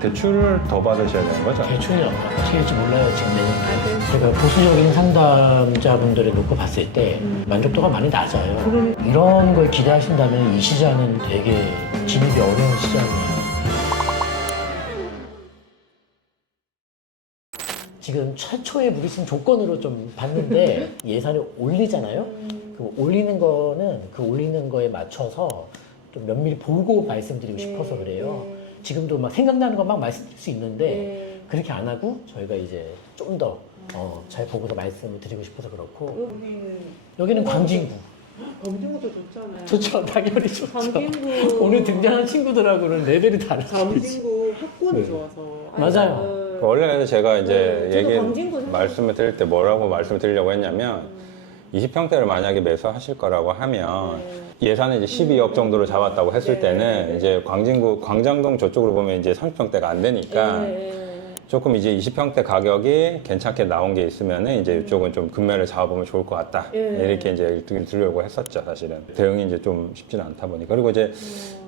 대출을 더 받으셔야 되는 거죠? 대출이 어떻게 될지 몰라요, 지금 내년. 제가 보수적인 상담자분들을 놓고 봤을 때 만족도가 많이 낮아요. 이런 걸 기대하신다면 이 시장은 되게 진입이 어려운 시장이에요. 지금 최초의 무리신 조건으로 좀 봤는데 예산을 올리잖아요. 그 올리는 거는 그 올리는 거에 맞춰서 좀 면밀히 보고 말씀드리고 싶어서 그래요. 지금도 막 생각나는 거 막 말씀드릴 수 있는데 그렇게 안 하고 저희가 이제 좀 더 잘 보고서 말씀을 드리고 싶어서 그렇고. 여기는 광진구. 광진구도 좋잖아요. 좋죠. 당연히 좋죠. 광진구 오늘 등장한 친구들하고는 레벨이 다르죠. 광진구 학군이 네. 좋아서 맞아요. 원래 제가 이제 저도 광진구 말씀을 드릴 때 뭐라고 말씀을 드리려고 했냐면 20평대를 만약에 매수하실 거라고 하면 예산을 이제 12억 정도로 잡았다고 했을 때는 이제 광진구 광장동 저쪽으로 보면 이제 30평대가 안 되니까 조금 이제 20평대 가격이 괜찮게 나온 게 있으면은 이제 이쪽은 좀 금매를 잡아보면 좋을 것 같다. 이렇게 이제 얘기를 드리려고 했었죠, 사실은. 대응이 이제 좀 쉽지는 않다 보니까. 그리고 이제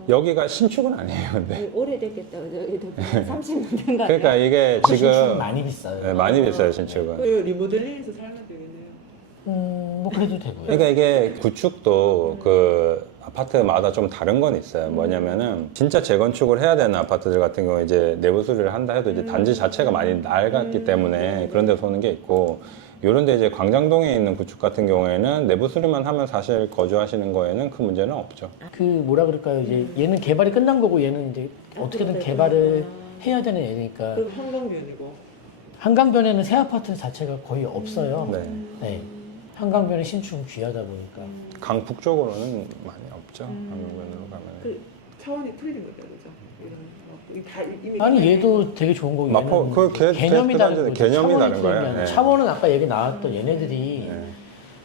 여기가 신축은 아니에요, 근데. 오래됐겠다. 여기도 30년 된 거. 그러니까 이게 신축은 지금 많이 비싸요. 네, 많이 비싸요, 신축은. 리모델링해서 살면 되겠네요. 뭐 그래도 되고요. 그러니까 이게 구축도 그 아파트마다 좀 다른 건 있어요. 뭐냐면은 진짜 재건축을 해야 되는 아파트들 같은 경우에 이제 내부 수리를 한다 해도 이제 단지 자체가 많이 낡았기 때문에 그런 데서 오는 게 있고, 요런데 이제 광장동에 있는 구축 같은 경우에는 내부 수리만 하면 사실 거주하시는 거에는 큰 문제는 없죠. 그 뭐라 그럴까요? 이제 얘는 개발이 끝난 거고 얘는 이제 어떻게든 개발을 해야 되는 애니까. 그리고 한강변이고. 한강변에는 새 아파트 자체가 거의 없어요. 네. 네. 한강변의 신축은 귀하다 보니까. 강북 쪽으로는 많이 없죠. 강북으로 가면. 그 차원이 틀린 거죠, 그죠? 이런 거. 다 이미 아니 얘도 되게 좋은 거고 마포 얘는 그 개념이 다른 거죠. 개념이 차원이 다른 거예요. 틀리면 네. 차원은 아까 얘기 나왔던 얘네들이 네.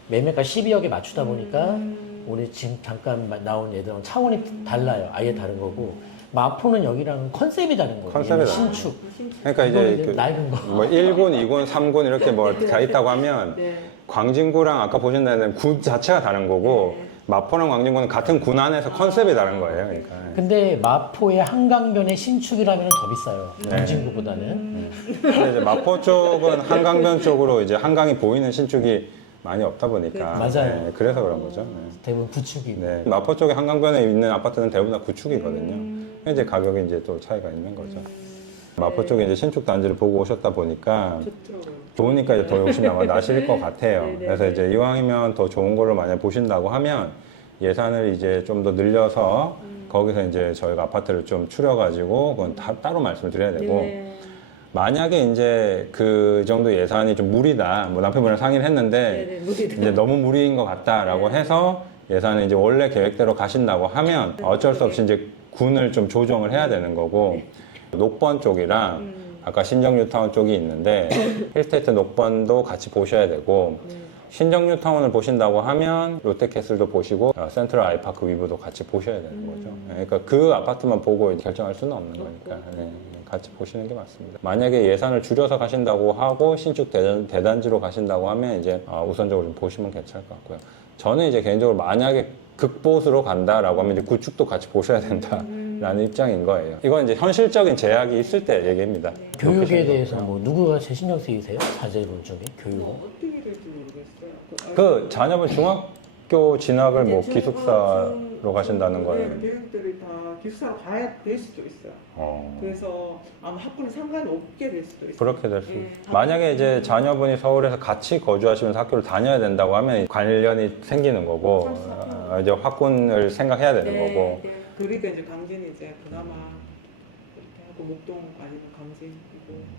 매매가 12억에 맞추다 보니까 우리 지금 잠깐 나온 얘들은 차원이 달라요. 아예 다른 거고. 마포는 여기랑 컨셉이 다른 거예요. 컨셉이 얘는 다른 신축. 그러니까 이거는 이제 이제 그 낡은 거. 뭐 1군, 2군, 3군 이렇게 뭐 가 있다고 하면 네. 광진구랑 아까 보신 데는 군 자체가 다른 거고 마포랑 광진구는 같은 군 안에서 컨셉이 다른 거예요. 그러니까. 근데 마포의 한강변의 신축이라면 더 비싸요. 네. 광진구보다는. 근데 이제 마포 쪽은 한강변 쪽으로 이제 한강이 보이는 신축이 많이 없다 보니까 맞아요. 네, 그래서 그런 거죠. 네. 대부분 구축이고. 네. 마포 쪽에 한강변에 있는 아파트는 대부분 다 구축이거든요. 이제 가격이 이제 또 차이가 있는 거죠. 마포 쪽에 이제 신축 단지를 보고 오셨다 보니까 좋더라고요. 좋으니까 이제 더 욕심이 아마 나실 것 같아요. 그래서 이제 이왕이면 더 좋은 걸로 만약 보신다고 하면 예산을 이제 좀 더 늘려서 거기서 이제 저희가 아파트를 좀 추려가지고 그건 따로 말씀을 드려야 되고, 만약에 이제 그 정도 예산이 좀 무리다, 뭐 남편분이랑 상의를 했는데 이제 너무 무리인 것 같다라고 해서 예산을 이제 원래 계획대로 가신다고 하면 어쩔 수 없이 이제 군을 좀 조정을 해야 되는 거고, 녹번 쪽이랑 아까 신정뉴타운 쪽이 있는데 힐스테이트 녹번도 같이 보셔야 되고, 신정뉴타운을 보신다고 하면 롯데캐슬도 보시고 센트럴 아이파크 위브도 같이 보셔야 되는 거죠. 그러니까 그 아파트만 보고 결정할 수는 없는 거니까 네, 같이 보시는 게 맞습니다. 만약에 예산을 줄여서 가신다고 하고 신축 대단지로 가신다고 하면 이제 우선적으로 좀 보시면 괜찮을 것 같고요. 저는 이제 개인적으로 만약에 극보수로 간다라고 하면 이제 구축도 같이 보셔야 된다라는 입장인 거예요. 이건 이제 현실적인 제약이 있을 때 얘기입니다. 교육에 대해서 뭐 누구가 제일 신경 쓰이세요? 자제분 쪽에 교육. 어떻게 될지 모르겠어요. 그 자녀분 중학교 진학을 뭐 기숙사로 가신다는 거예요. 교육들이 다 기숙사로 가야 될 수도 있어요. 그래서 아마 학군에 상관이 없게 될 수도 있어요. 그렇게 될 수. 만약에 이제 자녀분이 서울에서 같이 거주하시면서 학교를 다녀야 된다고 하면 관련이 생기는 거고, 이제 학군을 생각해야 되는 거고. 그러니까 이제 강진이 이제 그나마 이렇게 하고 목동 아니면 강진이고.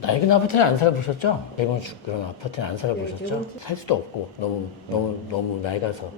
낡은 아파트는 안 살아보셨죠? 재건축 그런 아파트는 안 살아보셨죠? 살 수도 없고 너무 낡아서.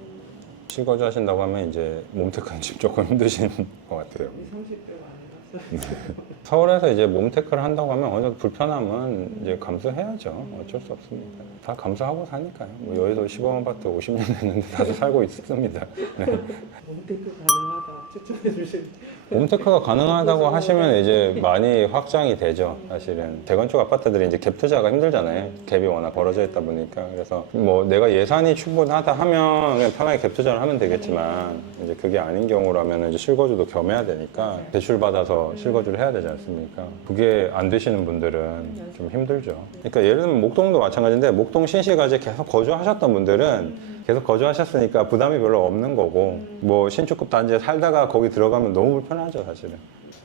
실거주 하신다고 하면 이제 몸테크는 집 조금 힘드신 것 같아요. 20, 30대가 아니라서. 서울에서 이제 몸테크를 한다고 하면 어느 정도 불편함은 이제 감수해야죠. 어쩔 수 없습니다. 다 감수하고 사니까요. 뭐 여의도 시범 아파트 50년 됐는데 다들 살고 있습니다. 네. 홈테크 가능하다 추천해 주신. 홈테크가 가능하다고 하시면 이제 많이 확장이 되죠. 사실은 재건축 아파트들이 이제 갭 투자가 힘들잖아요. 갭이 워낙 벌어져 있다 보니까. 그래서 뭐 내가 예산이 충분하다 하면 그냥 편하게 갭 투자를 하면 되겠지만, 이제 그게 아닌 경우라면 이제 실거주도 겸해야 되니까 대출 받아서 실거주를 해야 되지 않습니까? 않습니까? 그게 안 되시는 분들은 좀 힘들죠. 그러니까 예를 들면 목동도 마찬가지인데 목동 신시가지에 계속 거주하셨던 분들은 계속 거주하셨으니까 부담이 별로 없는 거고 뭐 신축급 단지에 살다가 거기 들어가면 너무 불편하죠, 사실은.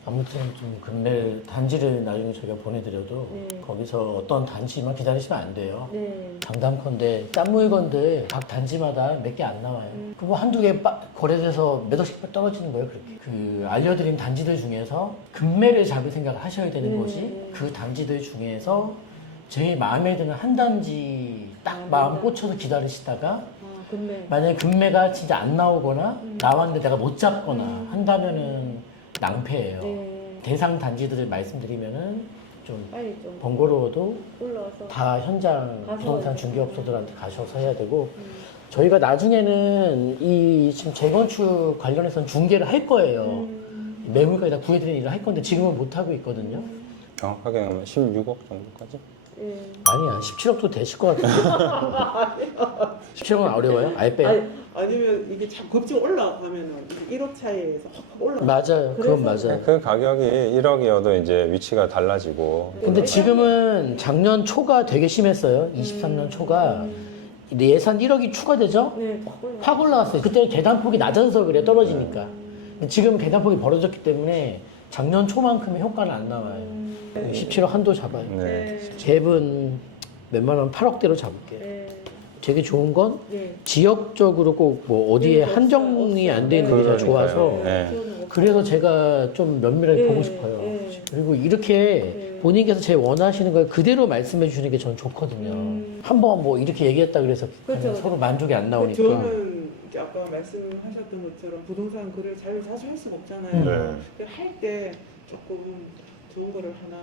아무튼 좀 금매 단지를 나중에 저희가 보내드려도 거기서 어떤 단지만 기다리시면 안 돼요. 장담컨대 싼 물건들 각 단지마다 몇 개 안 나와요. 그거 한두 개 거래돼서 몇 억씩 떨어지는 거예요, 그렇게. 그 알려드린 단지들 중에서 금매를 잡을 생각을 하셔야 되는 것이 그 단지들 중에서 제일 마음에 드는 한 단지 딱 마음 꽂혀서 기다리시다가 만약에 금매가 진짜 안 나오거나 나왔는데 내가 못 잡거나 한다면은 낭패예요. 대상 단지들을 말씀드리면은 좀 빨리 좀 번거로워도 올라와서 다 현장 가서 부동산 중개업소들한테 가셔서 해야 되고 저희가 나중에는 이 지금 재건축 관련해서는 중개를 할 거예요. 매물까지 다 구해드리는 일을 할 건데 지금은 못 하고 있거든요. 정확하게 하면 16억 정도까지? 아니야, 17억도 되실 것 같은데. 17억은 어려워요? 아예 빼요? 아니면 이게 참 급증 올라가면은 1억 차이에서 확 올라. 맞아요. 그건 맞아요. 그 가격이 1억이어도 이제 위치가 달라지고. 근데 지금은 작년 초가 되게 심했어요. 23년 초가. 예산 1억이 추가되죠? 확 올라갔어요. 그때는 계단폭이 낮아서 그래, 떨어지니까. 근데 지금 계단폭이 벌어졌기 때문에 작년 초만큼의 효과는 안 나와요. 17억 한도 잡아요. 네. 갭은 웬만하면 8억대로 잡을게요. 되게 좋은 건 지역적으로 꼭 뭐 어디에 한정이 안 돼 있는 게 제가 좋아서 네. 그래서 제가 좀 면밀하게 보고 싶어요. 그리고 이렇게 본인께서 제일 원하시는 걸 그대로 말씀해 주시는 게 저는 좋거든요. 한번 뭐 이렇게 얘기했다 그래서 그냥 서로 만족이 안 나오니까. 저는 이제 아까 말씀하셨던 것처럼 부동산 거래를 자주 할 수가 없잖아요. 할 때 조금 좋은 거를 하나.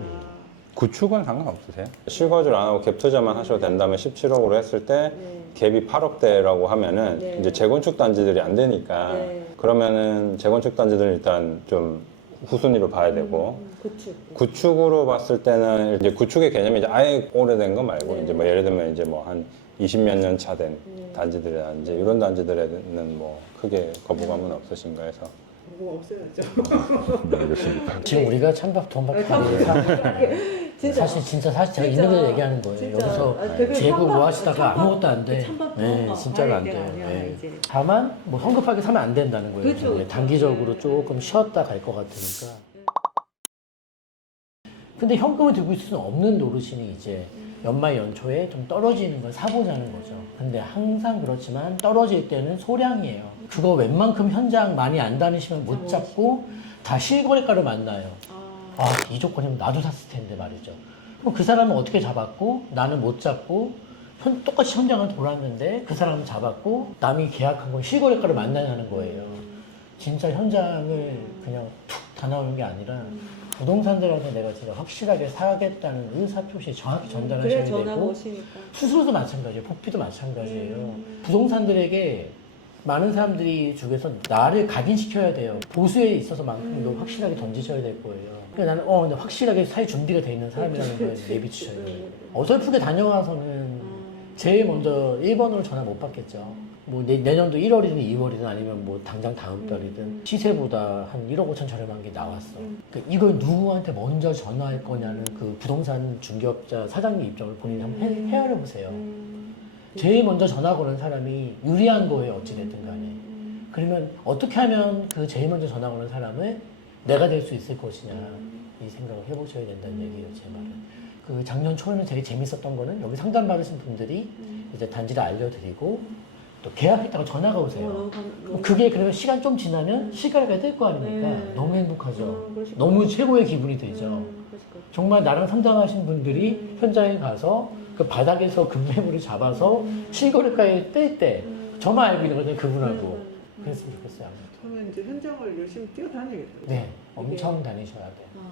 구축은 상관없으세요? 실거주를 안 하고 갭 투자만 하셔도 된다면 17억으로 했을 때 갭이 8억대라고 하면은 이제 재건축 단지들이 안 되니까 그러면은 재건축 단지들은 일단 좀 후순위로 봐야 되고 구축으로 봤을 때는 이제 구축의 개념이 이제 아예 오래된 거 말고 이제 뭐 예를 들면 이제 뭐 한 20몇 년 차 된 단지들이라든지 이런 단지들에는 뭐 크게 거부감은 없으신가 해서. 뭐 없어야죠. 알겠습니다. 지금 우리가 찬밥 돈밥 하는 사실 제가 있는 그대로 얘기하는 거예요. 진짜. 여기서 되게 재고 뭐 찬밥, 하시다가 찬밥, 아무것도 안 돼. 찬밥 네, 더 진짜로 안 봐야 돼요. 돼요, 네. 이제. 다만 뭐 성급하게 사면 안 된다는 거예요. 그렇죠, 그렇죠. 단기적으로 조금 쉬었다 갈 것 같으니까. 근데 현금을 들고 있을 수는 없는 노릇이니 이제 연말 연초에 좀 떨어지는 걸 사보자는 거죠. 근데 항상 그렇지만 떨어질 때는 소량이에요. 그거 웬만큼 현장 많이 안 다니시면 못 잡고 다 실거래가를 만나요. 아, 이 조건이면 나도 샀을 텐데 말이죠. 그럼 그 사람은 어떻게 잡았고 나는 못 잡고 똑같이 현장을 돌았는데 그 사람은 잡았고 남이 계약한 건 실거래가를 만나냐는 거예요. 진짜 현장을 그냥 툭 다 나오는 게 아니라 부동산들한테 내가 진짜 확실하게 사겠다는 의사표시 정확히 전달하셔야 되고 수수료도 마찬가지예요. 복비도 마찬가지예요. 부동산들에게 많은 사람들이 중에서 나를 각인시켜야 돼요. 보수에 있어서만큼도 확실하게 던지셔야 될 거예요. 그러니까 나는 근데 확실하게 살 준비가 돼 있는 사람이라는 걸 내비치셔야 돼요. 어설프게 다녀와서는 제일 먼저 1번으로 전화 못 받겠죠. 뭐 내년도 1월이든 2월이든 아니면 뭐 당장 다음 달이든 시세보다 한 1억 5천 저렴한 게 나왔어. 그러니까 이걸 누구한테 먼저 전화할 거냐는 그 부동산 중개업자 사장님 입장을 본인이 한번 헤아려 보세요. 제일 먼저 전화 거는 사람이 유리한 거예요, 어찌됐든 간에. 그러면 어떻게 하면 그 제일 먼저 전화 거는 사람을 내가 될 수 있을 것이냐 이 생각을 해보셔야 된다는 얘기예요, 제 말은. 그 작년 초에는 되게 재밌었던 거는 여기 상담 받으신 분들이 이제 단지를 알려드리고 또 계약했다가 전화가 오세요. 그럼 그게 그러면 시간 좀 지나면 시가가 뜰 거 아닙니까? 너무 행복하죠. 너무 최고의 기분이 들죠. 정말 나랑 상담하신 분들이 현장에 가서 그 바닥에서 금매물을 잡아서 실거래가에 뗄 때 저만 알고 있는 거죠, 그분하고. 그랬으면 좋겠어요. 그러면 이제 현장을 열심히 뛰어다니겠죠. 네, 엄청 다니셔야 돼요.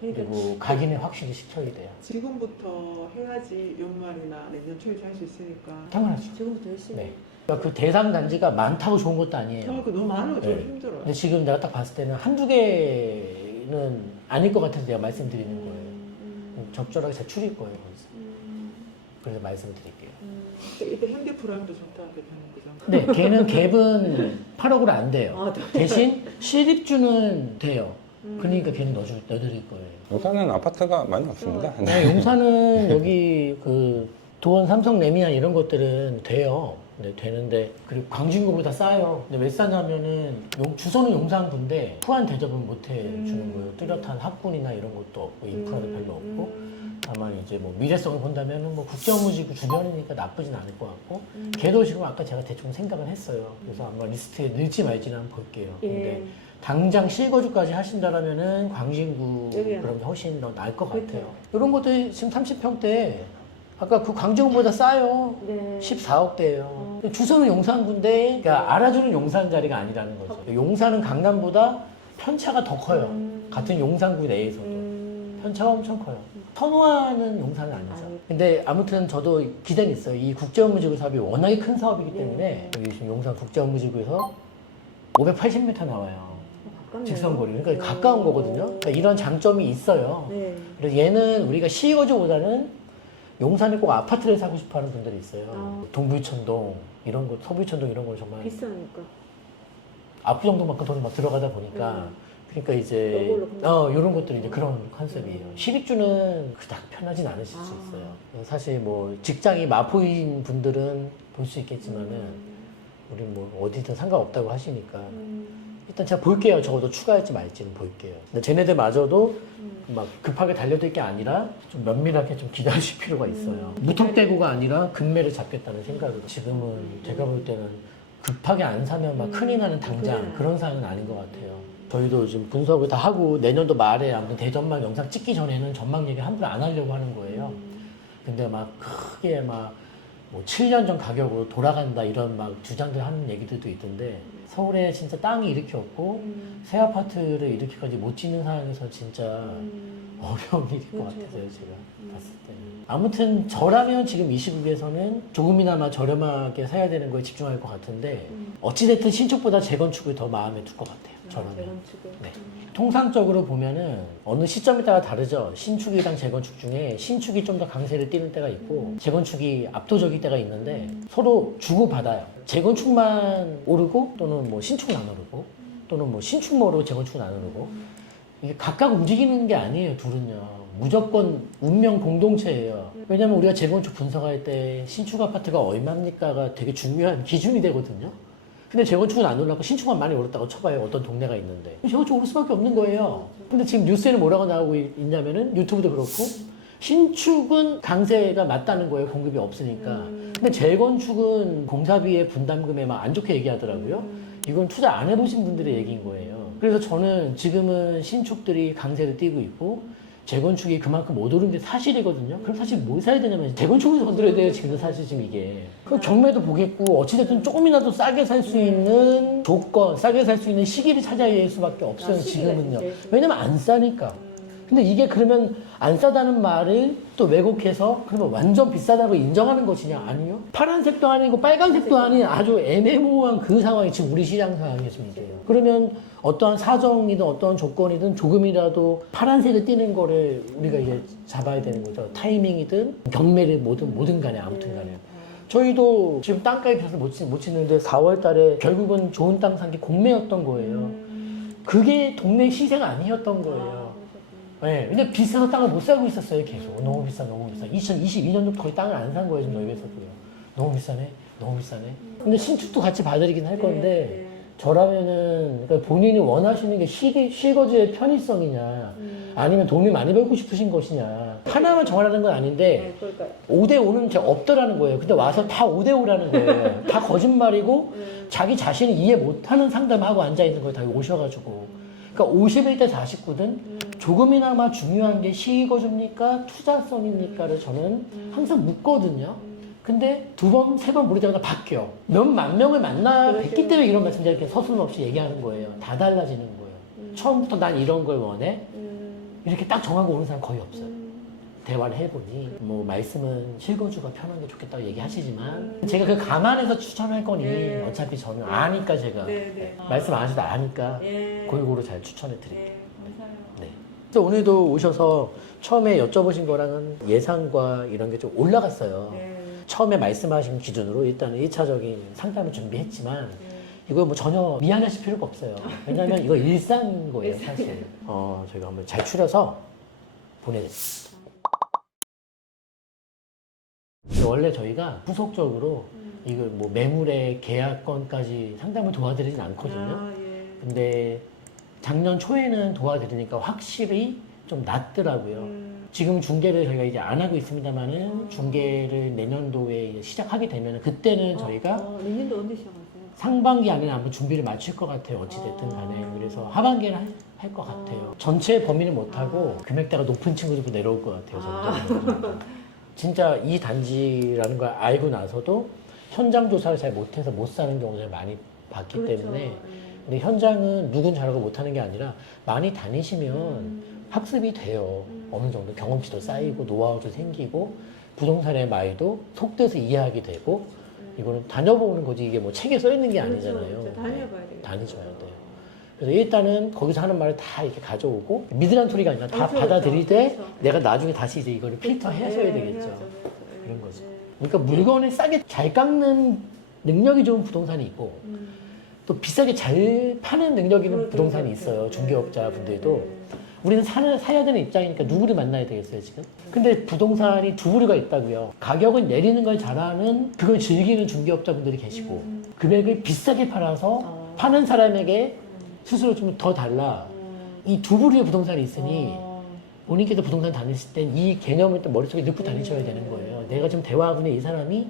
그리고 각인을 확실히 시켜야 돼요. 지금부터 해야지 연말이나 내년 초에 할 수 있으니까. 당연하죠. 지금부터 열심히. 네. 그러니까 그 대상 단지가 많다고 좋은 것도 아니에요. 그러니까 너무 많아요. 좀 네. 힘들어요. 근데 지금 내가 딱 봤을 때는 한두 개는 아닐 것 같아서 내가 말씀드리는 거예요. 적절하게 잘 추릴 거예요, 거기서. 그래서 말씀을 드릴게요. 이때 현대프라임도 좋다 대표님 그죠? 네, 걔는 갭은 8억으로 안 돼요. 아, 네. 대신 실입주는 돼요. 그러니까 걔는 넣어드릴 거예요. 용산은 아파트가 많이 없습니다. 네, 용산은 여기 그 도원, 삼성, 레미안 이런 것들은 돼요. 네, 되는데 그리고 광진구보다 싸요. 근데 왜 싸냐면은 주소는 용산구인데 후한 대접은 못 해주는 거예요. 뚜렷한 학군이나 이런 것도 없고 인프라도 별로 없고 다만 이제 뭐 미래성을 본다면은 뭐 국제업무지구 주변이니까 나쁘진 않을 것 같고 걔도 지금 아까 제가 대충 생각을 했어요. 그래서 아마 리스트에 넣을지 말지는 한번 볼게요. 근데 당장 실거주까지 하신다라면은 광진구 여기요. 그런 게 훨씬 더 나을 것 그렇죠. 같아요. 이런 것들 지금 30평대 아까 그 광진구보다 싸요. 네. 14억대예요. 주소는 용산구인데 그러니까 알아주는 용산 자리가 아니라는 거죠. 용산은 강남보다 편차가 더 커요. 같은 용산구 내에서도 편차가 엄청 커요. 선호하는 용산은 아니죠. 근데 아무튼 저도 기대는 있어요. 이 국제업무지구 사업이 워낙에 큰 사업이기 때문에 여기 지금 용산 국제업무지구에서 580m 나와요. 가깝네요. 직선거리. 그러니까 가까운 거거든요. 그러니까 이런 장점이 있어요. 네. 그래서 얘는 우리가 시거주보다는 용산에 꼭 아파트를 사고 싶어 하는 분들이 있어요. 동부유천동 이런 곳, 서부유천동 이런 걸 정말 비싸니까. 압구정동만큼 돈이 막 들어가다 보니까 그러니까 이제 이런 것들이 이제 그런 컨셉이에요. 실입주는 그닥 편하진 않으실 수 있어요. 사실 뭐 직장이 마포인 분들은 볼 수 있겠지만은 우리 뭐 어디든 상관없다고 하시니까 일단 제가 볼게요. 적어도 추가할지 말지는 볼게요. 근데 쟤네들마저도 막 급하게 달려들 게 아니라 좀 면밀하게 좀 기다리실 필요가 있어요. 무턱대고가 아니라 금매를 잡겠다는 생각으로 지금은 제가 볼 때는 급하게 안 사면 막 큰일 나는 당장 그런 상황은 아닌 것 같아요. 저희도 지금 분석을 다 하고 내년도 말에 아무튼 대전망 영상 찍기 전에는 전망 얘기 함부로 안 하려고 하는 거예요. 근데 막 크게 막 뭐 7년 전 가격으로 돌아간다 이런 막 주장들 하는 얘기들도 있던데 서울에 진짜 땅이 이렇게 없고 새 아파트를 이렇게까지 못 짓는 상황에서 진짜 어려운 일일 것 같아요, 제가 봤을 때는. 아무튼 저라면 지금 이 시국에서는 조금이나마 저렴하게 사야 되는 거에 집중할 것 같은데 어찌됐든 신축보다 재건축을 더 마음에 둘 것 같아요, 저라면. 재건축을. 네. 통상적으로 보면은 어느 시점에 따라 다르죠. 신축이랑 재건축 중에 신축이 좀 더 강세를 띠는 때가 있고 재건축이 압도적일 때가 있는데 서로 주고받아요. 재건축만 오르고 또는 뭐 신축은 안 오르고 또는 뭐 신축모로 재건축은 안 오르고 이게 각각 움직이는 게 아니에요, 둘은요. 무조건 운명 공동체예요. 왜냐면 우리가 재건축 분석할 때 신축 아파트가 얼마입니까가 되게 중요한 기준이 되거든요. 근데 재건축은 안 올랐고 신축만 많이 오랐다고 쳐봐요. 어떤 동네가 있는데. 재건축 오를 수밖에 없는 거예요. 근데 지금 뉴스에는 뭐라고 나오고 있냐면은 유튜브도 그렇고 신축은 강세가 맞다는 거예요. 공급이 없으니까. 근데 재건축은 공사비의 분담금에 막 안 좋게 얘기하더라고요. 이건 투자 안 해보신 분들의 얘기인 거예요. 그래서 저는 지금은 신축들이 강세를 띠고 있고 재건축이 그만큼 못 오른 게 사실이거든요. 그럼 사실 뭘 사야 되냐면 재건축을 건드려야 돼요. 지금 사실 지금 이게. 그 경매도 보겠고 어찌됐든 조금이라도 싸게 살 수 있는 조건, 싸게 살 수 있는 시기를 찾아야 할 수밖에 없어요. 지금은요. 왜냐면 안 싸니까. 근데 이게 그러면 안 싸다는 말을 또 왜곡해서 그러면 완전 비싸다고 인정하는 것이냐? 아니요. 파란색도 아니고 빨간색도 아닌 아주 애매모호한 그 상황이 지금 우리 시장 상황이 지금 이제요. 그러면 어떠한 사정이든 어떠한 조건이든 조금이라도 파란색을 띠는 거를 우리가 이제 잡아야 되는 거죠. 타이밍이든 경매를 뭐든 간에 아무튼 간에. 저희도 지금 땅가에 비해서 못 짓는데 4월 달에 결국은 좋은 땅 산 게 공매였던 거예요. 그게 동네 시세가 아니었던 거예요. 네, 근데 비싸서 땅을 못 사고 있었어요, 계속. 너무 비싸. 2022년도 거의 땅을 안 산 거예요, 지금 너희에서도요. 너무 비싸네. 근데 신축도 같이 봐드리긴 할 건데, 저라면은, 그러니까 본인이 원하시는 게 실거주의 편의성이냐, 아니면 돈을 많이 벌고 싶으신 것이냐. 하나만 정하라는 건 아닌데, 5대5는 제가 없더라는 거예요. 근데 와서 다 5대5라는 거예요. 다 거짓말이고, 자기 자신을 이해 못하는 상담하고 앉아있는 거예요, 다 오셔가지고. 그러니까 51대 49든 조금이나마 중요한 게 시거주입니까? 투자성입니까를 저는 항상 묻거든요. 근데 2번, 3번 모를 때마다 바뀌어. 몇만 명을 만나 뵙기 때문에 이런 말씀 이렇게 서슴없이 얘기하는 거예요. 다 달라지는 거예요. 처음부터 난 이런 걸 원해? 이렇게 딱 정하고 오는 사람 거의 없어요. 대화를 해보니 뭐 말씀은 실거주가 편한 게 좋겠다고 얘기하시지만 제가 그 감안해서 추천할 거니 어차피 저는 아니까 제가 말씀 안 하셔도 아니까 골고루 잘 추천해 드릴게요. 네. 그래서 오늘도 오셔서 처음에 여쭤보신 거랑은 예상과 이런 게 좀 올라갔어요. 처음에 말씀하신 기준으로 일단 1차적인 상담을 준비했지만 이거 뭐 전혀 미안하실 필요가 없어요. 왜냐면 이거 일상인 거예요, 사실. 저희가 한번 잘 추려서 보내드릴게요. 원래 저희가 후속적으로 이거 뭐 매물의 계약건까지 상담을 도와드리진 않거든요. 아, 예. 근데 작년 초에는 도와드리니까 확실히 좀 낫더라고요. 지금 중개를 저희가 이제 안 하고 있습니다만은 중개를 내년도에 이제 시작하게 되면 그때는 저희가 내년도 언제 시작하세요? 상반기 안에 한번 준비를 마칠 것 같아요. 어찌됐든 간에. 그래서 하반기에는 할 것 같아요. 전체 범위는 못하고 금액대가 높은 친구들도 내려올 것 같아요. 점점. 진짜 이 단지라는 걸 알고 나서도 현장 조사를 잘 못해서 못 사는 경우를 많이 봤기 그렇죠. 때문에 근데 현장은 누군 잘하고 못하는 게 아니라 많이 다니시면 학습이 돼요. 어느 정도 경험치도 쌓이고 노하우도 생기고 부동산의 말도 속돼서 이해하게 되고 이거는 다녀보는 거지 이게 뭐 책에 써 있는 게 아니잖아요. 그렇죠. 다녀봐야 되겠다. 다니셔야 돼요. 그래서 일단은 거기서 하는 말을 다 이렇게 가져오고 믿으란 소리가 아니라 다 그렇죠, 받아들일 때 그렇죠. 내가 나중에 다시 이제 이거를 필터 해줘야 되겠죠. 해야죠. 그런 거죠. 그러니까 물건을 싸게 잘 깎는 능력이 좋은 부동산이 있고 또 비싸게 잘 파는 능력 있는 부동산이 있어요. 중개업자 분들도. 우리는 사야 되는 입장이니까 누구를 만나야 되겠어요, 지금? 근데 부동산이 두 부류가 있다고요. 가격을 내리는 걸 잘하는, 그걸 즐기는 중개업자분들이 계시고, 금액을 비싸게 팔아서 파는 사람에게 스스로 좀 더 달라. 이 두 부류의 부동산이 있으니, 본인께서 부동산 다니실 땐 이 개념을 또 머릿속에 넣고 다니셔야 되는 거예요. 내가 지금 대화하고 있는 이 사람이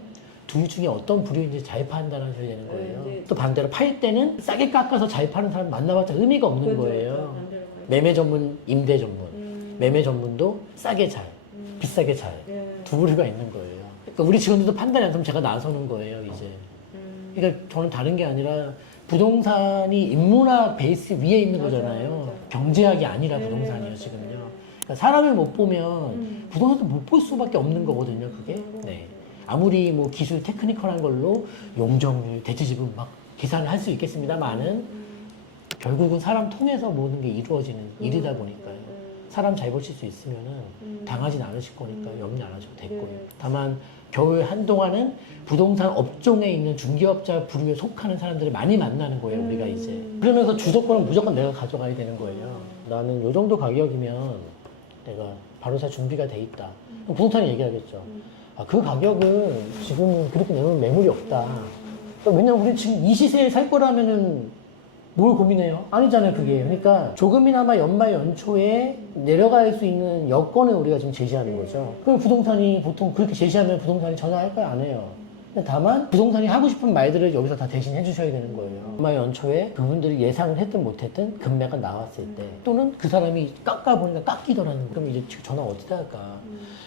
둘 중에 어떤 부류인지 잘 판단하셔야 되는 거예요. 또 반대로 팔 때는 싸게 깎아서 잘 파는 사람 만나봤자 의미가 없는 거예요. 매매 전문, 임대 전문. 매매 전문도 싸게 잘, 비싸게 잘. 두 부류가 있는 거예요. 그러니까 우리 직원들도 판단이 안 되면 제가 나서는 거예요, 이제. 그러니까 저는 다른 게 아니라 부동산이 인문학 베이스 위에 있는 거잖아요. 경제학이 아니라 부동산이에요, 지금요. 그러니까 사람을 못 보면 부동산도 못 볼 수밖에 없는 거거든요, 그게. 네. 아무리 뭐 기술 테크니컬한 걸로 용적률, 대체지분 막 계산을 할 수 있겠습니다만은 결국은 사람 통해서 모든 게 이루어지는 일이다 보니까요. 사람 잘 보실 수 있으면은 당하진 않으실 거니까 염려 안 하셔도 됐고요. 다만 겨울 한동안은 부동산 업종에 있는 중개업자 부류에 속하는 사람들을 많이 만나는 거예요, 우리가 이제. 그러면서 주도권은 무조건 내가 가져가야 되는 거예요. 나는 요 정도 가격이면 내가 바로 살 준비가 돼 있다. 그럼 부동산이 얘기하겠죠. 아, 그 가격은 지금 그렇게 내면 매물이 없다. 왜냐면 우리 지금 이 시세에 살 거라면은 뭘 고민해요? 아니잖아요, 그게. 그러니까 조금이나마 연말 연초에 내려갈 수 있는 여건을 우리가 지금 제시하는 거죠. 그럼 부동산이 보통 그렇게 제시하면 부동산이 전화할까요? 안 해요. 근데 다만 부동산이 하고 싶은 말들을 여기서 다 대신 해주셔야 되는 거예요. 연말 연초에 그분들이 예상을 했든 못했든 금매가 나왔을 때 또는 그 사람이 깎아보니까 깎이더라는 거예요. 그럼 이제 전화 어디다 할까?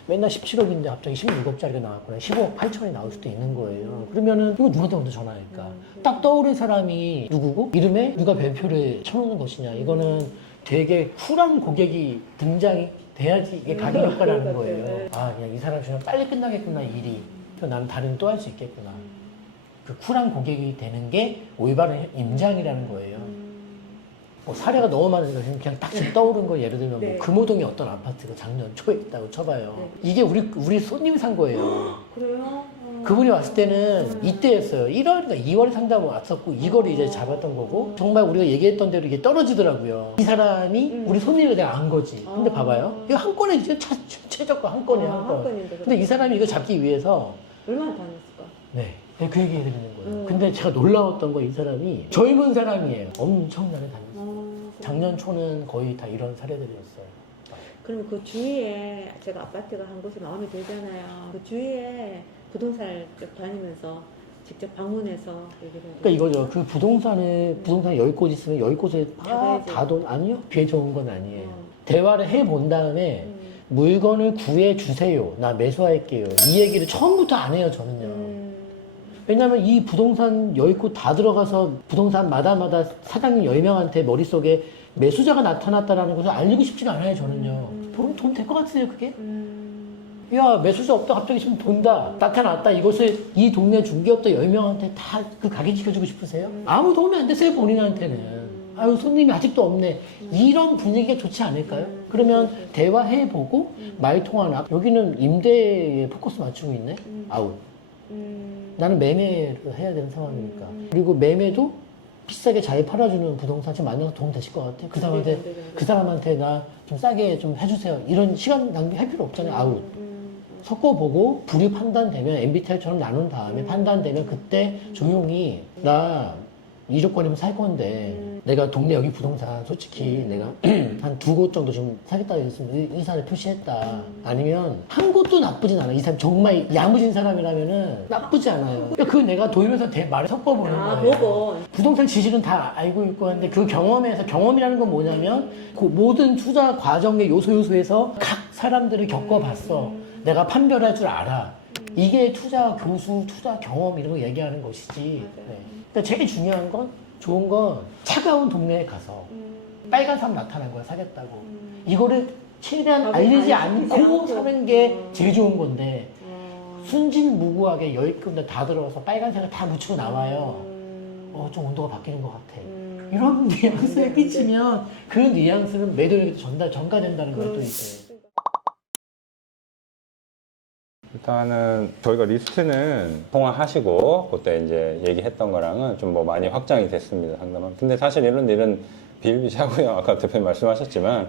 맨날 17억인데 갑자기 16억짜리가 나왔거나 15억 8천이 나올 수도 있는 거예요. 그러면은 이거 누구한테 먼저 전화할까? 딱 떠오른 사람이 누구고? 이름에 누가 별표를 쳐놓는 것이냐? 이거는 되게 쿨한 고객이 등장이 돼야지 이게 가격 효과라는 거예요. 아, 그냥 이 사람 주면 빨리 끝나겠구나, 일이. 그래서 나는 다른 또 할 수 있겠구나. 그 쿨한 고객이 되는 게 올바른 임장이라는 거예요. 뭐 사례가 너무 많으니까 그냥 딱 지금 떠오른 거 예를 들면 뭐 금호동에 어떤 아파트가 작년 초에 있다고 쳐봐요. 이게 우리 손님이 산 거예요. 그래요? 그분이 왔을 때는 이때였어요. 1월인가 2월에 상담 왔었고 이거를 이제 잡았던 거고 정말 우리가 얘기했던 대로 이게 떨어지더라고요. 이 사람이 우리 손님을 내가 안 거지. 근데 봐봐요. 이거 한 건에 이제 최저가 한 건에 한 건. 근데 이 사람이 이거 잡기 위해서 얼마나 다녔을까? 네. 그 얘기 해드리는 거예요. 근데 제가 놀라웠던 건 이 사람이 젊은 사람이에요. 엄청나게 다녔어요. 작년 초는 거의 다 이런 사례들이었어요. 그러면 그 주위에 제가 아파트가 한 곳에 마음에 들잖아요. 그 주위에 부동산을 쭉 다니면서 직접 방문해서 얘기를 해요. 그러니까 이거죠. 그 부동산 10곳 있으면 10곳에 받아야지. 다 돈, 아니요. 비에 좋은 건 아니에요. 대화를 해본 다음에 물건을 구해주세요. 나 매수할게요. 이 얘기를 처음부터 안 해요, 저는요. 왜냐면 이 부동산 10곳 다 들어가서 부동산 마다마다 사장님 10명한테 머릿속에 매수자가 나타났다는 것을 알리고 싶지가 않아요, 저는요. 돈 될 것 같으세요, 그게? 야, 매수자 없다, 갑자기 지금 돈다, 나타났다. 이것을 이 동네 중개업자 10명한테 다 그 각인시켜주고 싶으세요? 아무 도움이 안 됐어요, 본인한테는. 아유, 손님이 아직도 없네. 이런 분위기가 좋지 않을까요? 그러면 대화해보고 말통하나. 여기는 임대에 포커스 맞추고 있네? 아웃. 나는 매매를 해야 되는 상황이니까. 그리고 매매도 비싸게 잘 팔아주는 부동산 좀 만나서 도움 되실 것 같아요. 그 사람한테 나 좀 싸게 좀 해주세요. 이런 시간 낭비할 필요 없잖아요. 아웃. 섞어보고 불이 판단되면 MBTI처럼 나눈 다음에 판단되면 그때 조용히 나 이 조건이면 살 건데 내가 동네 여기 부동산 솔직히 내가 한 2곳 정도 좀 사겠다고 했으면 의사를 표시했다. 아니면 한 곳도 나쁘진 않아. 이 사람 정말 야무진 사람이라면은 나쁘지 않아요. 그 내가 도면서 말을 섞어보는 거예요. 보고. 부동산 지식은 다 알고 있고 하는데 그 경험에서 경험이라는 건 뭐냐면 그 모든 투자 과정의 요소에서 각 사람들을 겪어봤어. 내가 판별할 줄 알아. 이게 투자 교수, 투자 경험 이런 거 얘기하는 것이지. 네. 그러니까 제일 중요한 건 좋은 건 차가운 동네에 가서 빨간 사람 나타난 거야 사겠다고. 이거를 최대한 알리지 않고 사는 게 제일 좋은 건데 순진무구하게 10군데 다 들어와서 빨간색을 다 묻히고 나와요. 좀 온도가 바뀌는 것 같아. 이런 뉘앙스를 끼치면 그 뉘앙스는 매도에게 전가된다는 것도 있어요. 일단은 저희가 리스트는 통화하시고 그때 이제 얘기했던 거랑은 좀 뭐 많이 확장이 됐습니다. 상담은. 근데 사실 이런 일은 비일비재하고요. 아까 대표님 말씀하셨지만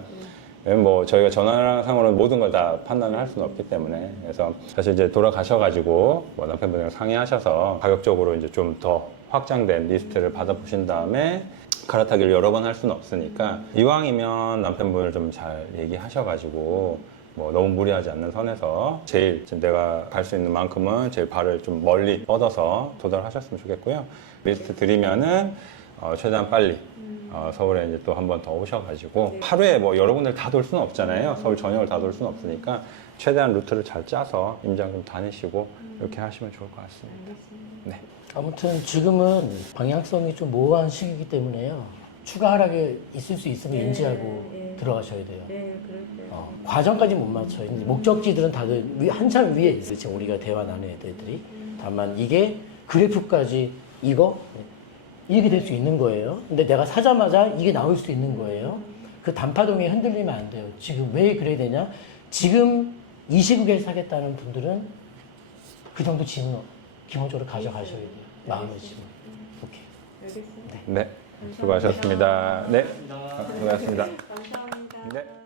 뭐 저희가 전화상으로는 모든 걸 다 판단을 할 수는 없기 때문에 그래서 사실 이제 돌아가셔가지고 뭐 남편분이랑 상의하셔서 가격적으로 이제 좀 더 확장된 리스트를 받아보신 다음에 갈아타기를 여러 번 할 수는 없으니까 이왕이면 남편분을 좀 잘 얘기하셔가지고 뭐 너무 무리하지 않는 선에서 제일 내가 갈 수 있는 만큼은 제일 발을 좀 멀리 뻗어서 도달하셨으면 좋겠고요. 리스트 드리면은 최대한 빨리 서울에 이제 또 한 번 더 오셔가지고 하루에 뭐 여러 군데를 다 돌 수는 없잖아요. 서울 전역을 다 돌 수는 없으니까 최대한 루트를 잘 짜서 임장 좀 다니시고 이렇게 하시면 좋을 것 같습니다. 네. 아무튼 지금은 방향성이 좀 모호한 시기이기 때문에요. 추가 하락이 있을 수 있으면 인지하고 들어가셔야 돼요. 네, 그렇죠. 과정까지 못 맞춰요. 근데 목적지들은 다들 한참 위에 있어요. 지금 우리가 대화 나눈 애들이. 다만 이게 그래프까지 이렇게 될 수 있는 거예요. 근데 내가 사자마자 이게 나올 수 있는 거예요. 그 단파동이 흔들리면 안 돼요. 지금 왜 그래야 되냐? 지금 이 시국에 사겠다는 분들은 그 정도 짐은 기본적으로 가져가셔야 돼요. 마음의 짐은. 오케이. 알겠습니다. 네. 수고하셨습니다. 네. 수고하셨습니다. 감사합니다. 네.